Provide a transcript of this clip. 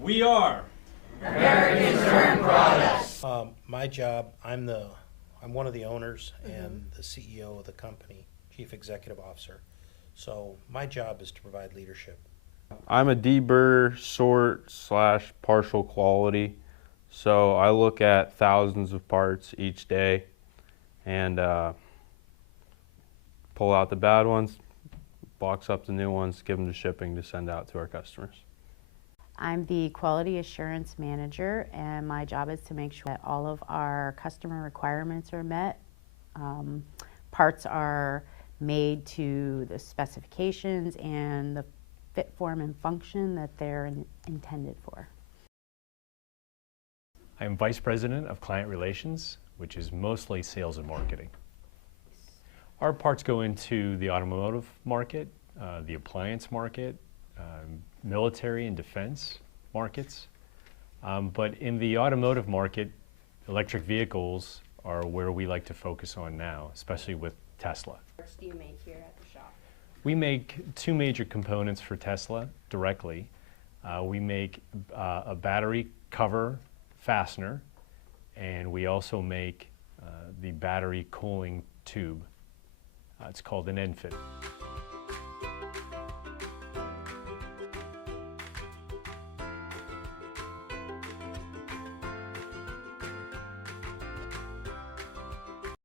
We are American Turned Products. My job, I'm one of the owners and the CEO of the company, Chief Executive Officer. So my job is to provide leadership. I'm a deburr sort / partial quality. So I look at thousands of parts each day and pull out the bad ones, box up the new ones, give them to shipping to send out to our customers. I'm the quality assurance manager, and my job is to make sure that all of our customer requirements are met. Parts are made to the specifications and the fit, form, and function that they're intended for. I am Vice President of Client Relations, which is mostly sales and marketing. Our parts go into the automotive market, the appliance market, military and defense markets. But in the automotive market, electric vehicles are where we like to focus on now, especially with Tesla. What do you make here at the shop? We make two major components for Tesla directly. We make a battery cover fastener, and we also make the battery cooling tube. It's called an end fit.